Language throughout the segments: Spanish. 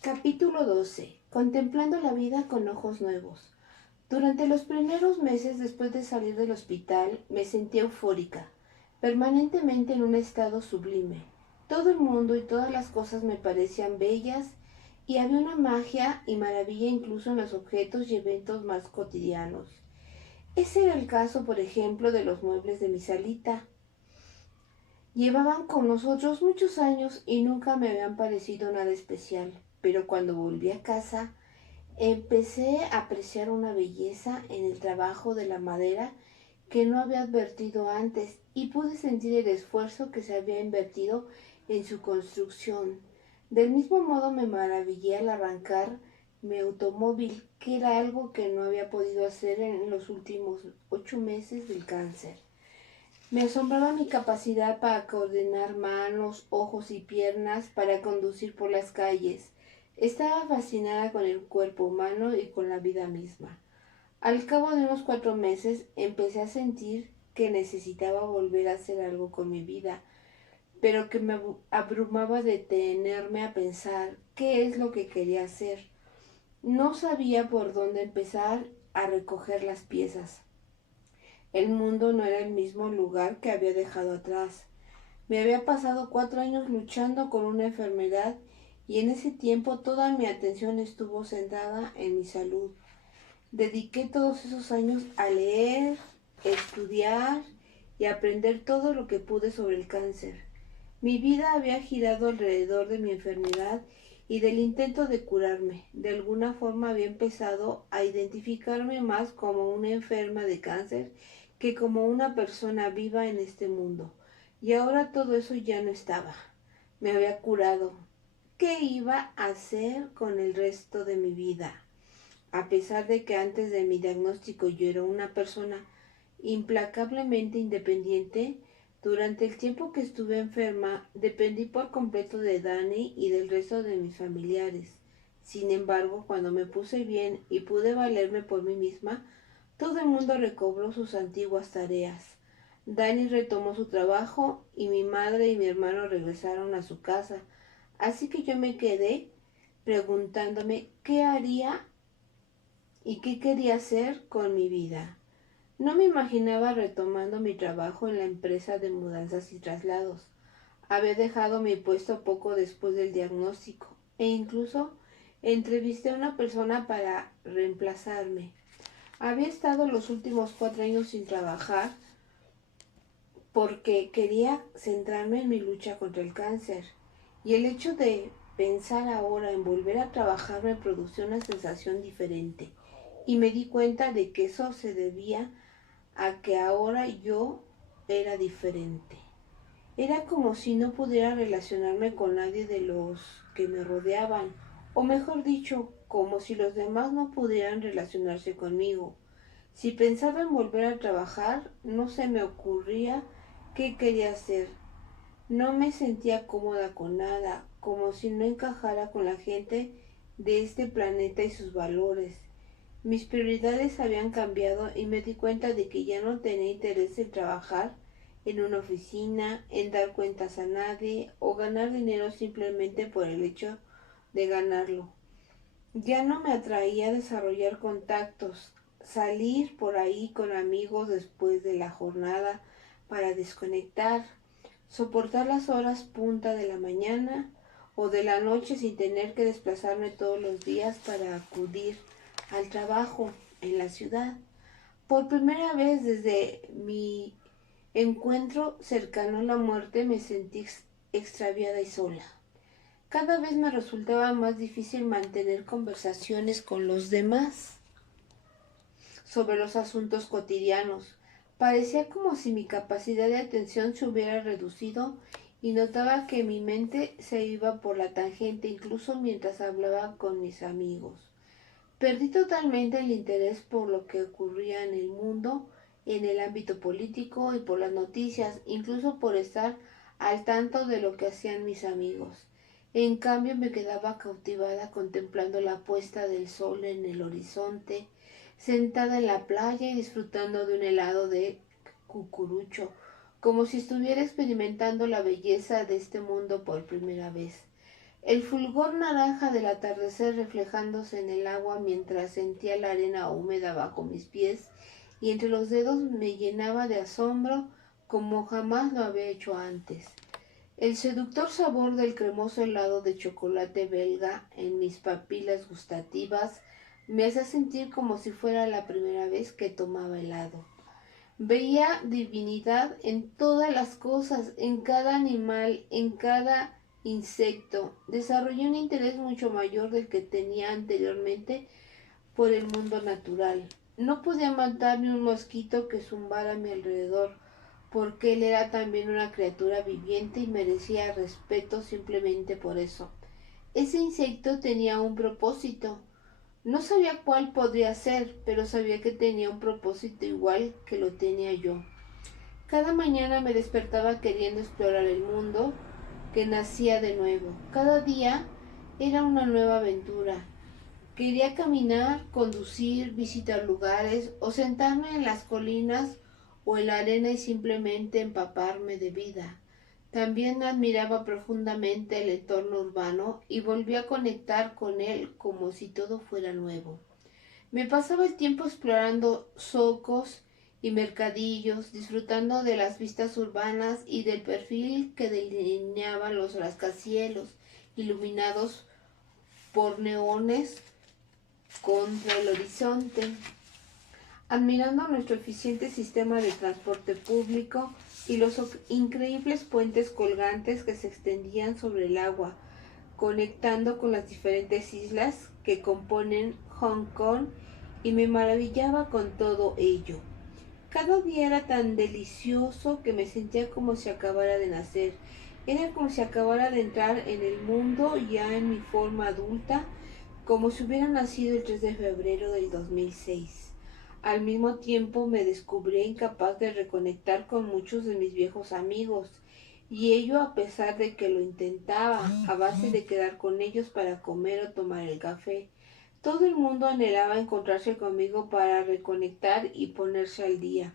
Capítulo 12. Contemplando la vida con ojos nuevos. Durante los primeros meses después de salir del hospital me sentí eufórica, permanentemente en un estado sublime. Todo el mundo y todas las cosas me parecían bellas y había una magia y maravilla incluso en los objetos y eventos más cotidianos. Ese era el caso, por ejemplo, de los muebles de mi salita. Llevaban con nosotros muchos años y nunca me habían parecido nada especial, pero cuando volví a casa empecé a apreciar una belleza en el trabajo de la madera que no había advertido antes y pude sentir el esfuerzo que se había invertido en su construcción. Del mismo modo me maravillé al arrancar mi automóvil, que era algo que no había podido hacer en los últimos 8 meses del cáncer. Me asombraba mi capacidad para coordinar manos, ojos y piernas para conducir por las calles. Estaba fascinada con el cuerpo humano y con la vida misma. Al cabo de unos 4 meses empecé a sentir que necesitaba volver a hacer algo con mi vida, pero que me abrumaba detenerme a pensar qué es lo que quería hacer. No sabía por dónde empezar a recoger las piezas. El mundo no era el mismo lugar que había dejado atrás. Me había pasado 4 años luchando con una enfermedad y en ese tiempo toda mi atención estuvo centrada en mi salud. Dediqué todos esos años a leer, estudiar y aprender todo lo que pude sobre el cáncer. Mi vida había girado alrededor de mi enfermedad y del intento de curarme. De alguna forma había empezado a identificarme más como una enferma de cáncer que como una persona viva en este mundo. Y ahora todo eso ya no estaba. Me había curado. ¿Qué iba a hacer con el resto de mi vida? A pesar de que antes de mi diagnóstico yo era una persona implacablemente independiente, durante el tiempo que estuve enferma dependí por completo de Dani y del resto de mis familiares. Sin embargo, cuando me puse bien y pude valerme por mí misma, todo el mundo recobró sus antiguas tareas. Dani retomó su trabajo y mi madre y mi hermano regresaron a su casa, así que yo me quedé preguntándome qué haría y qué quería hacer con mi vida. No me imaginaba retomando mi trabajo en la empresa de mudanzas y traslados. Había dejado mi puesto poco después del diagnóstico e incluso entrevisté a una persona para reemplazarme. Había estado los últimos 4 años sin trabajar porque quería centrarme en mi lucha contra el cáncer. Y el hecho de pensar ahora en volver a trabajar me produjo una sensación diferente. Y me di cuenta de que eso se debía a que ahora yo era diferente. Era como si no pudiera relacionarme con nadie de los que me rodeaban, o mejor dicho, como si los demás no pudieran relacionarse conmigo. Si pensaba en volver a trabajar, no se me ocurría qué quería hacer. No me sentía cómoda con nada, como si no encajara con la gente de este planeta y sus valores. Mis prioridades habían cambiado y me di cuenta de que ya no tenía interés en trabajar en una oficina, en dar cuentas a nadie o ganar dinero simplemente por el hecho de ganarlo. Ya no me atraía desarrollar contactos, salir por ahí con amigos después de la jornada para desconectar, soportar las horas punta de la mañana o de la noche sin tener que desplazarme todos los días para acudir al trabajo en la ciudad. Por primera vez desde mi encuentro cercano a la muerte me sentí extraviada y sola. Cada vez me resultaba más difícil mantener conversaciones con los demás sobre los asuntos cotidianos. Parecía como si mi capacidad de atención se hubiera reducido y notaba que mi mente se iba por la tangente incluso mientras hablaba con mis amigos. Perdí totalmente el interés por lo que ocurría en el mundo, en el ámbito político y por las noticias, incluso por estar al tanto de lo que hacían mis amigos. En cambio me quedaba cautivada contemplando la puesta del sol en el horizonte, sentada en la playa y disfrutando de un helado de cucurucho, como si estuviera experimentando la belleza de este mundo por primera vez. El fulgor naranja del atardecer reflejándose en el agua mientras sentía la arena húmeda bajo mis pies y entre los dedos me llenaba de asombro como jamás lo había hecho antes. El seductor sabor del cremoso helado de chocolate belga en mis papilas gustativas me hacía sentir como si fuera la primera vez que tomaba helado. Veía divinidad en todas las cosas, en cada animal, en cada insecto. Desarrollé un interés mucho mayor del que tenía anteriormente por el mundo natural. No podía matar ni un mosquito que zumbara a mi alrededor, porque él era también una criatura viviente y merecía respeto simplemente por eso. Ese insecto tenía un propósito. No sabía cuál podría ser, pero sabía que tenía un propósito igual que lo tenía yo. Cada mañana me despertaba queriendo explorar el mundo que nacía de nuevo. Cada día era una nueva aventura. Quería caminar, conducir, visitar lugares o sentarme en las colinas o en la arena y simplemente empaparme de vida. También admiraba profundamente el entorno urbano y volví a conectar con él como si todo fuera nuevo. Me pasaba el tiempo explorando zocos y mercadillos, disfrutando de las vistas urbanas y del perfil que delineaban los rascacielos, iluminados por neones contra el horizonte, admirando nuestro eficiente sistema de transporte público y los increíbles puentes colgantes que se extendían sobre el agua, conectando con las diferentes islas que componen Hong Kong, y me maravillaba con todo ello. Cada día era tan delicioso que me sentía como si acabara de nacer. Era como si acabara de entrar en el mundo ya en mi forma adulta, como si hubiera nacido el 3 de febrero del 2006. Al mismo tiempo me descubrí incapaz de reconectar con muchos de mis viejos amigos, y ello a pesar de que lo intentaba, a base de quedar con ellos para comer o tomar el café. Todo el mundo anhelaba encontrarse conmigo para reconectar y ponerse al día,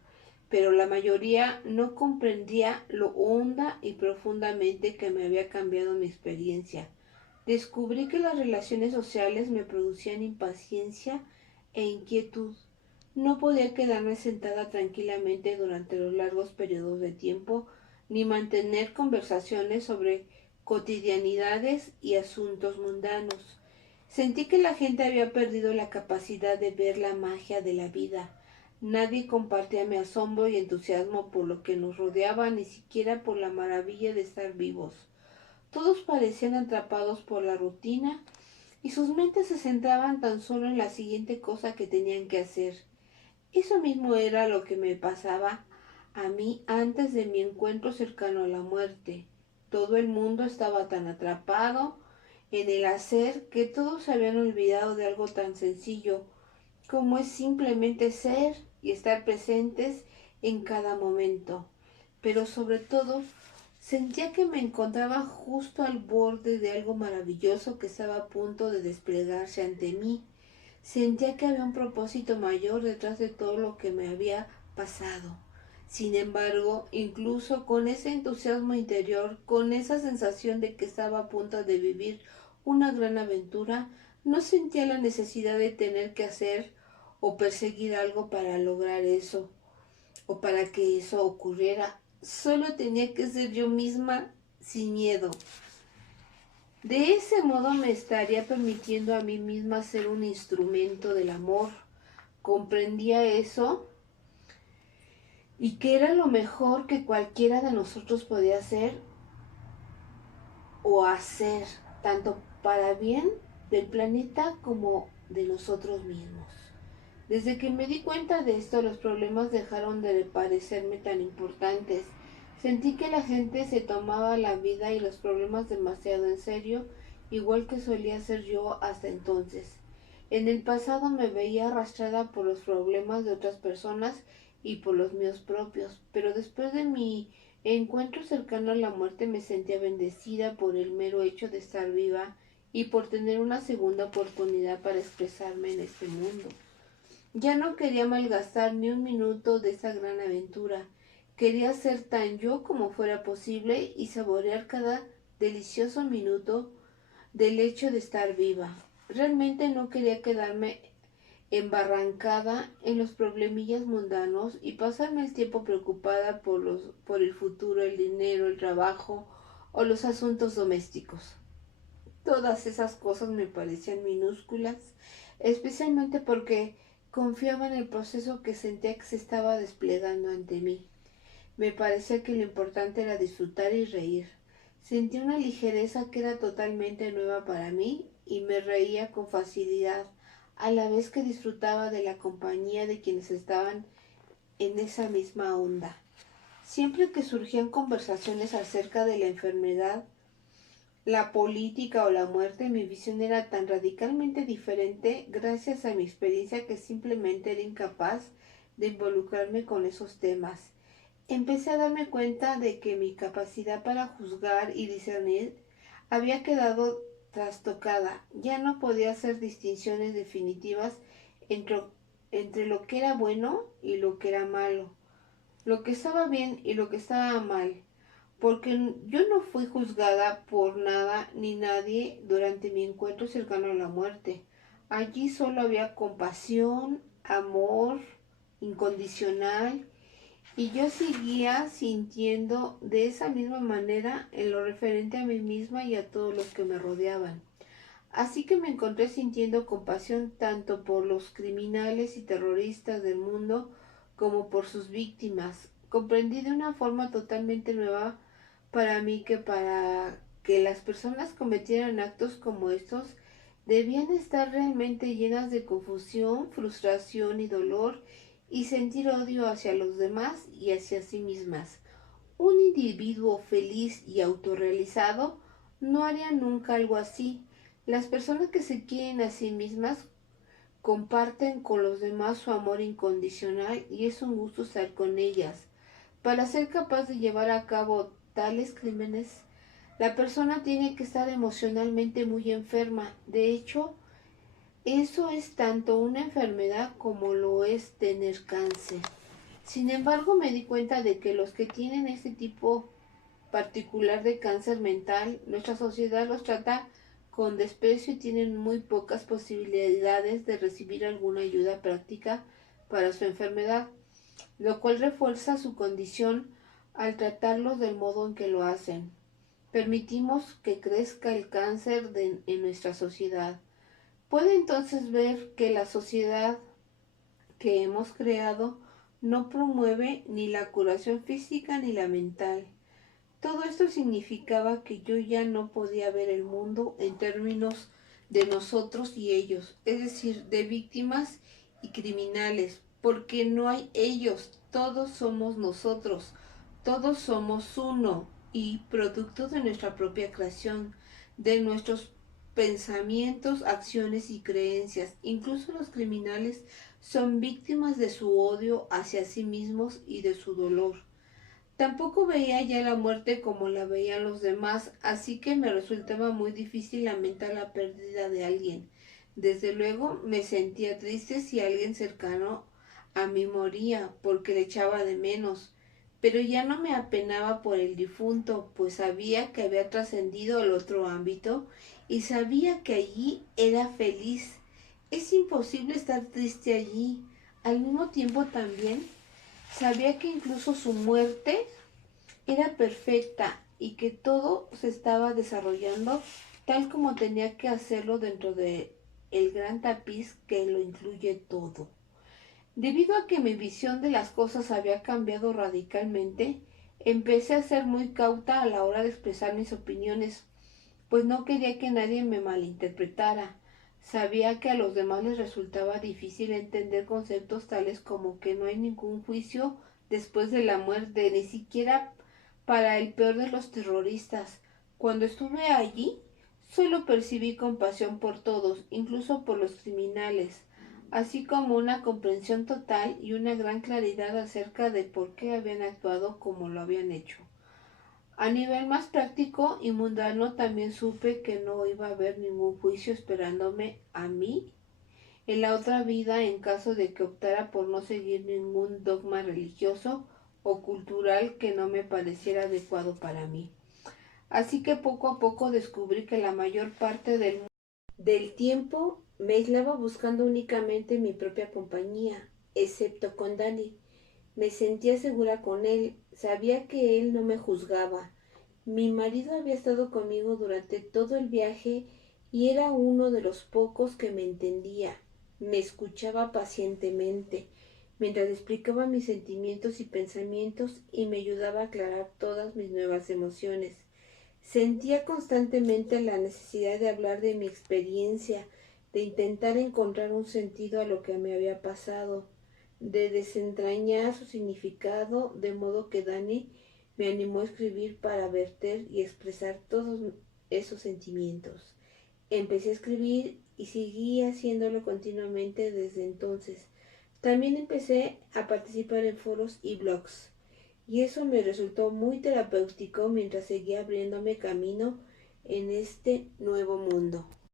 pero la mayoría no comprendía lo honda y profundamente que me había cambiado mi experiencia. Descubrí que las relaciones sociales me producían impaciencia e inquietud. No podía quedarme sentada tranquilamente durante los largos periodos de tiempo, ni mantener conversaciones sobre cotidianidades y asuntos mundanos. Sentí que la gente había perdido la capacidad de ver la magia de la vida. Nadie compartía mi asombro y entusiasmo por lo que nos rodeaba, ni siquiera por la maravilla de estar vivos. Todos parecían atrapados por la rutina y sus mentes se centraban tan solo en la siguiente cosa que tenían que hacer. Eso mismo era lo que me pasaba a mí antes de mi encuentro cercano a la muerte. Todo el mundo estaba tan atrapado en el hacer que todos se habían olvidado de algo tan sencillo como es simplemente ser y estar presentes en cada momento. Pero sobre todo, sentía que me encontraba justo al borde de algo maravilloso que estaba a punto de desplegarse ante mí. Sentía que había un propósito mayor detrás de todo lo que me había pasado. Sin embargo, incluso con ese entusiasmo interior, con esa sensación de que estaba a punto de vivir una gran aventura, no sentía la necesidad de tener que hacer o perseguir algo para lograr eso o para que eso ocurriera. Solo tenía que ser yo misma sin miedo. De ese modo me estaría permitiendo a mí misma ser un instrumento del amor. Comprendía eso y que era lo mejor que cualquiera de nosotros podía hacer o hacer, tanto para bien del planeta como de nosotros mismos. Desde que me di cuenta de esto, los problemas dejaron de parecerme tan importantes. Sentí que la gente se tomaba la vida y los problemas demasiado en serio, igual que solía hacer yo hasta entonces. En el pasado me veía arrastrada por los problemas de otras personas y por los míos propios, pero después de mi encuentro cercano a la muerte me sentía bendecida por el mero hecho de estar viva y por tener una segunda oportunidad para expresarme en este mundo. Ya no quería malgastar ni un minuto de esa gran aventura. Quería ser tan yo como fuera posible y saborear cada delicioso minuto del hecho de estar viva. Realmente no quería quedarme embarrancada en los problemillas mundanos y pasarme el tiempo preocupada por el futuro, el dinero, el trabajo o los asuntos domésticos. Todas esas cosas me parecían minúsculas, especialmente porque confiaba en el proceso que sentía que se estaba desplegando ante mí. Me parecía que lo importante era disfrutar y reír. Sentí una ligereza que era totalmente nueva para mí y me reía con facilidad, a la vez que disfrutaba de la compañía de quienes estaban en esa misma onda. Siempre que surgían conversaciones acerca de la enfermedad, la política o la muerte, mi visión era tan radicalmente diferente gracias a mi experiencia que simplemente era incapaz de involucrarme con esos temas. Empecé a darme cuenta de que mi capacidad para juzgar y discernir había quedado trastocada. Ya no podía hacer distinciones definitivas entre, entre lo que era bueno y lo que era malo, lo que estaba bien y lo que estaba mal, porque yo no fui juzgada por nada ni nadie durante mi encuentro cercano a la muerte. Allí solo había compasión, amor incondicional, y yo seguía sintiendo de esa misma manera en lo referente a mí misma y a todos los que me rodeaban. Así que me encontré sintiendo compasión tanto por los criminales y terroristas del mundo como por sus víctimas. Comprendí de una forma totalmente nueva para mí que para que las personas cometieran actos como estos debían estar realmente llenas de confusión, frustración y dolor y sentir odio hacia los demás y hacia sí mismas. Un individuo feliz y autorrealizado no haría nunca algo así. Las personas que se quieren a sí mismas comparten con los demás su amor incondicional y es un gusto estar con ellas. Para ser capaz de llevar a cabo tales crímenes, la persona tiene que estar emocionalmente muy enferma. De hecho, eso es tanto una enfermedad como lo es tener cáncer. Sin embargo, me di cuenta de que los que tienen este tipo particular de cáncer mental, nuestra sociedad los trata con desprecio y tienen muy pocas posibilidades de recibir alguna ayuda práctica para su enfermedad, lo cual refuerza su condición al tratarlos del modo en que lo hacen. Permitimos que crezca el cáncer en nuestra sociedad. Puede entonces ver que la sociedad que hemos creado no promueve ni la curación física ni la mental. Todo esto significaba que yo ya no podía ver el mundo en términos de nosotros y ellos, es decir, de víctimas y criminales, porque no hay ellos, todos somos nosotros, todos somos uno y producto de nuestra propia creación, de nuestros pensamientos, acciones y creencias. Incluso los criminales son víctimas de su odio hacia sí mismos y de su dolor. Tampoco veía ya la muerte como la veían los demás, así que me resultaba muy difícil lamentar la pérdida de alguien. Desde luego me sentía triste si alguien cercano a mí moría, porque le echaba de menos, pero ya no me apenaba por el difunto, pues sabía que había trascendido al otro ámbito y sabía que allí era feliz. Es imposible estar triste allí. Al mismo tiempo también sabía que incluso su muerte era perfecta y que todo se estaba desarrollando tal como tenía que hacerlo dentro de el gran tapiz que lo incluye todo. Debido a que mi visión de las cosas había cambiado radicalmente, empecé a ser muy cauta a la hora de expresar mis opiniones, pues no quería que nadie me malinterpretara. Sabía que a los demás les resultaba difícil entender conceptos tales como que no hay ningún juicio después de la muerte, ni siquiera para el peor de los terroristas. Cuando estuve allí, solo percibí compasión por todos, incluso por los criminales, así como una comprensión total y una gran claridad acerca de por qué habían actuado como lo habían hecho. A nivel más práctico y mundano también supe que no iba a haber ningún juicio esperándome a mí en la otra vida en caso de que optara por no seguir ningún dogma religioso o cultural que no me pareciera adecuado para mí. Así que poco a poco descubrí que la mayor parte del tiempo me aislaba buscando únicamente mi propia compañía, excepto con Dani. Me sentía segura con él, sabía que él no me juzgaba. Mi marido había estado conmigo durante todo el viaje y era uno de los pocos que me entendía. Me escuchaba pacientemente mientras explicaba mis sentimientos y pensamientos y me ayudaba a aclarar todas mis nuevas emociones. Sentía constantemente la necesidad de hablar de mi experiencia, de intentar encontrar un sentido a lo que me había pasado, de desentrañar su significado, de modo que Dani me animó a escribir para verter y expresar todos esos sentimientos. Empecé a escribir y seguí haciéndolo continuamente desde entonces. También empecé a participar en foros y blogs, y eso me resultó muy terapéutico mientras seguía abriéndome camino en este nuevo mundo.